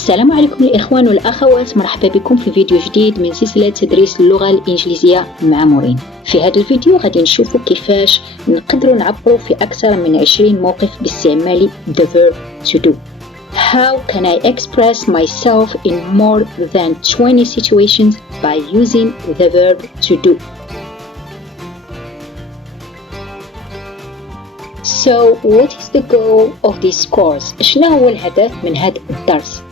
السلام عليكم الإخوان والأخوات، مرحبا بكم في فيديو جديد من سلسلة تدريس اللغة الإنجليزية مع مورين. في هذا الفيديو غادي نشوفوا كيفاش نقدروا نعبروا في أكثر من 20 موقف باستعمال the verb to do. How can I express myself in more than 20 situations by using the verb to do? So what is the goal of this course? شنو هو الهدف من هذا الدرس؟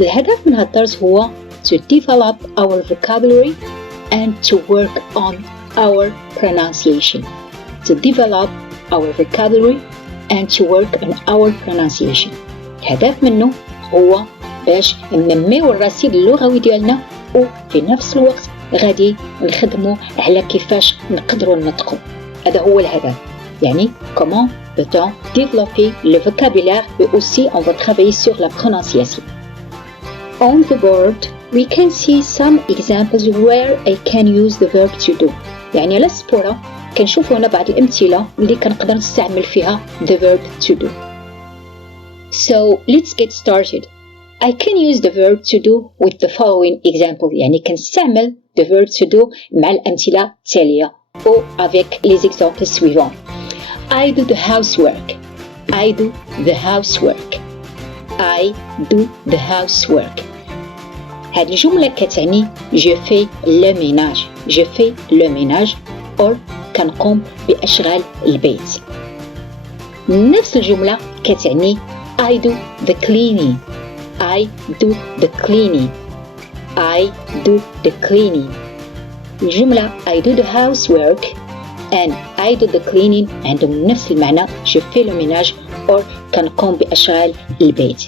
الهدف من هذا الدرس هو to develop our vocabulary and to work on our pronunciation. To develop our vocabulary and to work on our pronunciation. الهدف منه هو باش ننميو الرصيد اللغوي ديالنا وفي نفس الوقت غادي نخدموا على كيفاش نقدروا ننطقوا. هذا هو الهدف. يعني comment peut-on développer le vocabulaire et aussi on va travailler sur la prononciation. On the board we can see some examples where I can use the verb to do. يعني على السبورة كنشوفوا هنا بعض الأمثلة اللي كنقدر نستعمل فيها the verb to do. So let's get started. I can use the verb to do with the following example. يعني كنستعمل the verb to do مع الأمثلة التالية ou avec les exemples suivants. I do the housework. I do the housework. I do the housework. هذه الجملة كتعني je fais le ménage. Je fais le ménage or كنقوم بأشغال البيت. نفس الجملة كتعني I do the cleaning. I do the cleaning. I do the cleaning. الجملة I do the housework and I do the cleaning عندهم نفس المعنى je fais le ménage or كنقوم بأشغال البيت.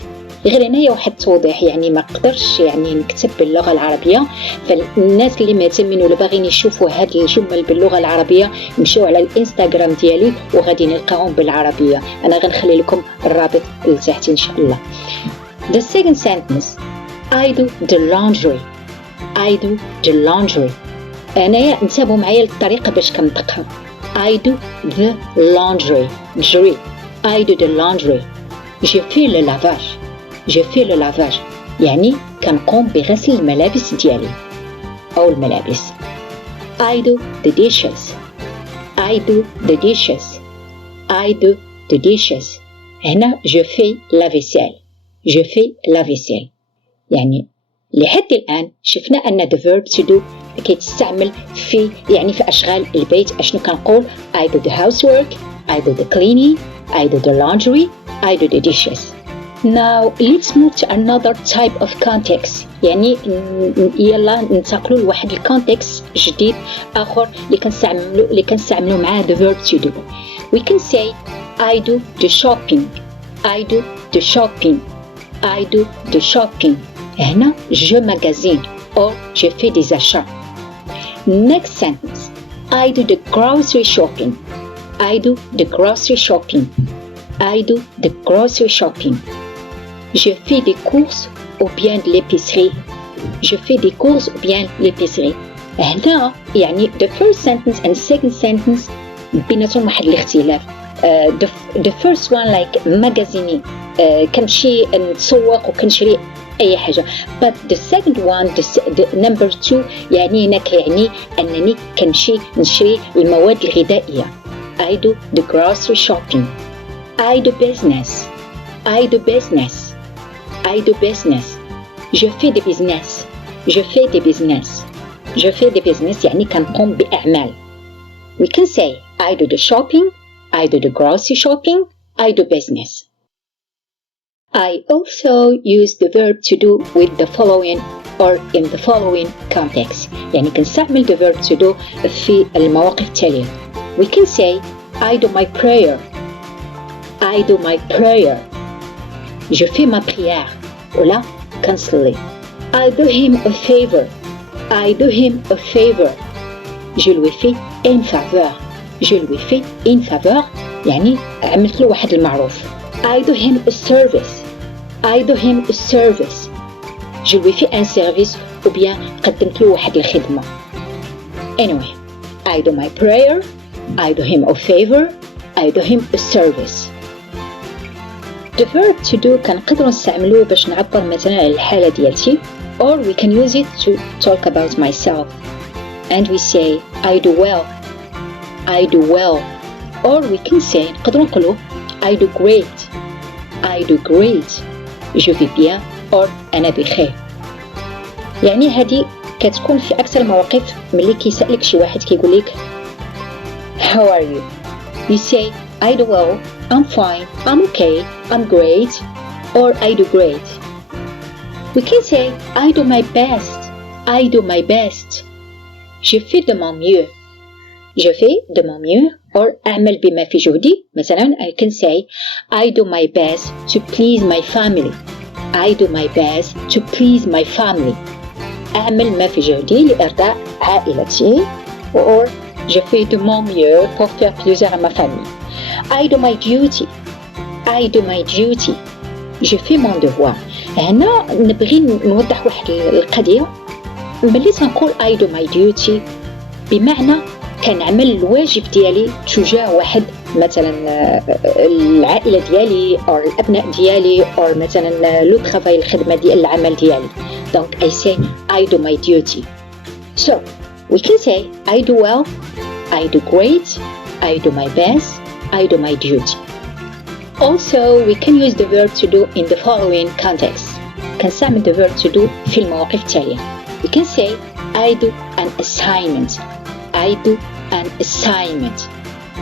غير هنايا واحد التوضيح، يعني ما قدرش يعني نكتب باللغة العربية، فالناس اللي مهتمين ولا باغيين يشوفوا هاد الجمل باللغة العربية يمشيو على الانستقرام ديالي وغادي نلقاهم بالعربية. أنا غنخلي لكم الرابط لتحت إن شاء الله. The second sentence I do the laundry. I do the laundry. أنايا انتبهوا معايا للطريقة باش كنطقها. I do the laundry. جري. I do the laundry. Je fais le lavage. Je fais le lavage. يعني كنقوم بغسل الملابس ديالي أو الملابس. I do the dishes. I do the dishes. I do the dishes. هنا je fais la vaisselle. Je fais la vaisselle. يعني لحد الآن شفنا أن the verb to do كيتستعمل في يعني في أشغال البيت. أشنو كنقول I do the housework, I do the cleaning, I do the laundry, I do the dishes. Now let's move to another type of context. يعني يلا ننتقلوا لواحد الكونتكست جديد آخر اللي كنستعملوا معاه the verb to do. We can say I do the shopping. I do the shopping. I do the shopping. هنا je magasine or je fais des achats. Next sentence I do the grocery shopping. I do the grocery shopping. I do the grocery shopping. Je fais des courses ou bien de l'épicerie. Je fais des courses ou bien l'épicerie. هنا يعني the first sentence and second sentence بيناتهم واحد الاختلاف. The first one like magasiner كنمشي نتسوق وكنشري أي حاجة. But the second one the number 2 يعني هنا كيعني أنني كنمشي نشري المواد الغذائية. I do the grocery shopping. I do business. I do business. I do business. Je fais des business. Je fais des business. Je fais des business يعني كنقوم بأعمال. We can say I do the shopping. I do the grocery shopping. I do business. I also use the verb to do with the following or in the following context. يعني كنستعمل the verb to do في المواقف التالية. We can say I do my prayer. I do my prayer. Je fais ma prière. ولا كنصلي. I do him a favor. I do him a favor. Je lui fais une faveur. Je lui fais une faveur يعني عملت له واحد المعروف. I do him a service. I do him a service. Je lui fais un service ou bien قدمت له واحد الخدمة. Anyway, I do my prayer. I do him a favor. I do him a service. The verb to do كنقدروا نستعملوه باش نعبر مثلا على الحالة ديالتي, or we can use it to talk about myself and we say I do well, I do well, or we can say نقدروا نقولوا I do great, I do great, je vais bien, or أنا بخير. يعني هذه كتكون في أكثر المواقف ملي كيسألك شي واحد كيقول لك How are you? You say I do well, I'm fine, I'm okay, I'm great, or I do great. We can say I do my best, I do my best. Je fais de mon mieux. Je fais de mon mieux, or أعمل بما في جهدي. مثلا I can say I do my best to please my family. I do my best to please my family. أعمل ما في جهدي لإرضاء عائلتي, or je fais de mon mieux pour faire plaisir à ma famille. I do my duty. I do my duty. Je fais mon devoir. هنا نبغي نوضح واحد القضية. ملي تنقول I do my duty بمعنى كنعمل الواجب ديالي تجاه واحد, مثلا العائلة ديالي أو الأبناء ديالي, أو مثلا لو ترافاي الخدمة ديال العمل ديالي. Donc I say I do my duty. So we can say I do well, I do great, I do my best, I do my duty. Also we can use the verb to do in the following context. كنستعمل the verb to do في المواقف التالية. We can say I do an assignment. I do an assignment.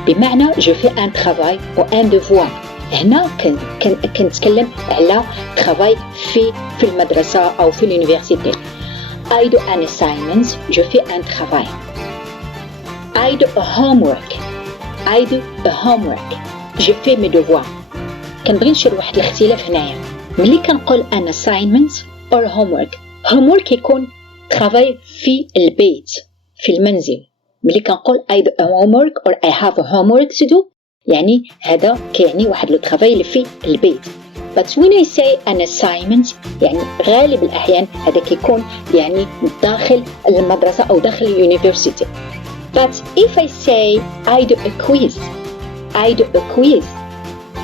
بمعنى je fais un travail ou un devoir. هنا كنتكلم على travail في المدرسة أو في الuniversité. I do an assignment. Je fais un travail. I do a homework. I do a homework. Je fais mes devoirs. كنبغي نشير واحد الاختلاف هنايا. ملي كنقول an assignment or homework. homework يكون travail في البيت, في المنزل. ملي كنقول I do a homework or I have a homework to do, يعني هذا كيعني واحد لو travail اللي في البيت. But when I say an assignment, يعني غالب الأحيان هذا كيكون يعني داخل المدرسة أو داخل اليونيفرسيتي. But if I say I do a quiz, I do a quiz,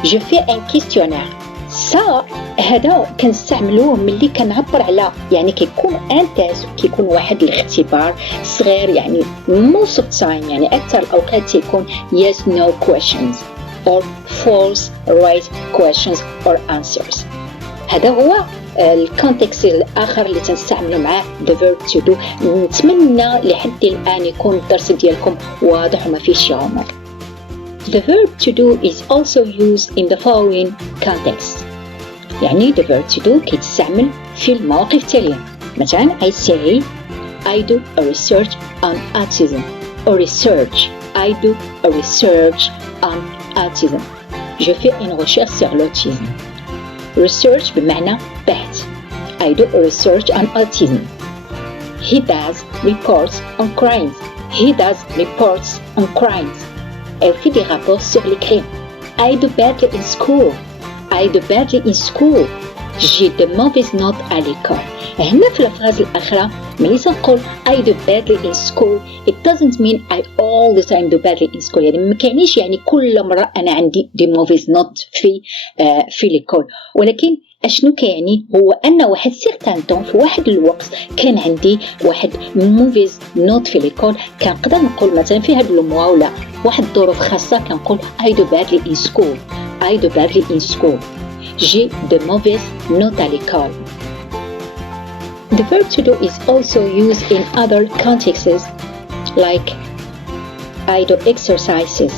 je fais un questionnaire. هذا كنستعملوه ملي كنعبر على يعني كيكون ان تيست, كيكون واحد الاختبار صغير, يعني most of time يعني أكثر الأوقات يكون yes no questions or false right questions or answers. هذا هو الكونتكست الآخر اللي تنستعملوا معاه the verb to do. نتمنى لحد الآن يكون الدرس ديالكم واضح وما فيه شي غموض. The verb to do is also used in the following context. يعني the verb to do كيتستعمل في المواقف التالية. مثلا I say I do a research on autism, or research. I do a research on autism. Je fais une recherche sur l'autisme. Research بمعنى بحث. I do a research on autism. He does reports on crimes. He does reports on crimes. Elle fait des rapports sur les crimes. I do badly in school. I do badly in school. J'ai de mauvaises notes à l'école. هنا في الفراز الأخرى ملي تنقول I do badly in school, it doesn't mean I all the time do badly in school. يعني ما كيعنيش يعني كل مرة أنا عندي دي mauvaises notes في l'école. ولكن أشنو كيعني هو أن واحد certain temps في واحد الوقت كان عندي واحد mauvais note في l'école. كنقدر نقول مثلا في هاد الموا ولا واحد الظروف خاصة كنقول I do badly in school. I do badly in school. J'ai de mauvaises notes à l'école. The verb to do is also used in other contexts like I do exercises.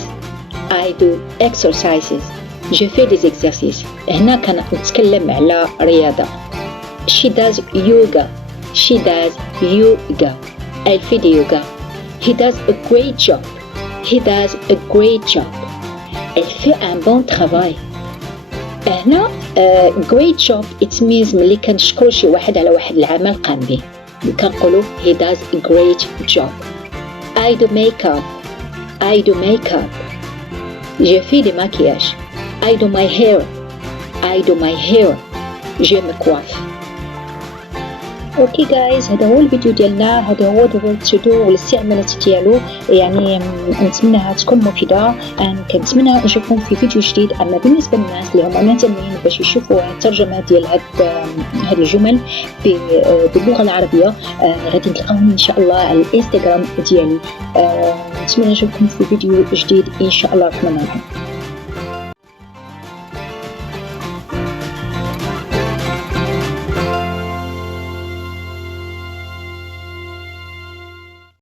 I do exercises. Je fais des exercices. هنا كنتكلم على رياضة. She does yoga. She does yoga. Elle fait du yoga. He does a great job. He does a great job. Elle fait un bon travail. هنا great job it means ملي كنشكروا شي واحد على واحد العمل قام به كنقولوا he does a great job. I do makeup. I do makeup. Je fais des maquillages. I do my hair. I do my hair. Je me coiffe. اوكي جايز، هذا هو الفيديو ديالنا، هذا هو Verb To Do والاستعمالات ديالو. يعني نتمنىها تكون مفيده، كنتمنى نشوفكم في فيديو جديد. اما بالنسبه للناس اللي هما مهتمين باش يشوفوا الترجمه ديال هاد الجمل باللغه العربيه، غادي تلقاوني ان شاء الله على الانستقرام ديالي. نتمنى نشوفكم في فيديو جديد ان شاء الله الرحمن الرحيم.